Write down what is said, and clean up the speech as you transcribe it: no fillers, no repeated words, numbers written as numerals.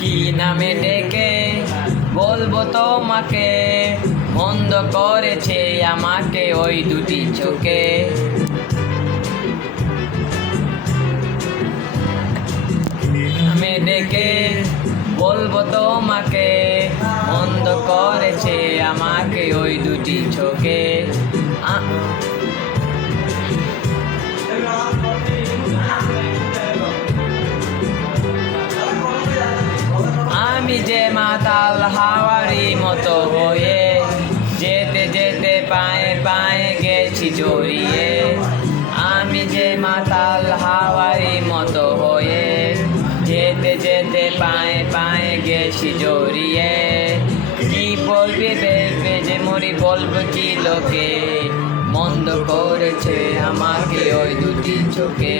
কি নামে ডেকে বলবো তোমাকে, মন্দ করেছে আমাকে ওই দুটি চোখে। নামে ডেকে বলবো তোমাকে, মন্দ করেছে আমাকে ওই দুটি চোখে। আমি যে মাতাল হাওয়ারি মতো হয়ে, যেতে যেতে পায়ে পায়ে গেছি জড়িয়ে। আমি যে মাতাল হাওয়ারি মতো হয়ে, যেতে যেতে পায়ে পায়ে গেছি জড়িয়ে। কি বলবি ভেবে যে মরি, বলবো কি লোকে, মন্দ করেছে আমাকে ওই দুটি চোখে।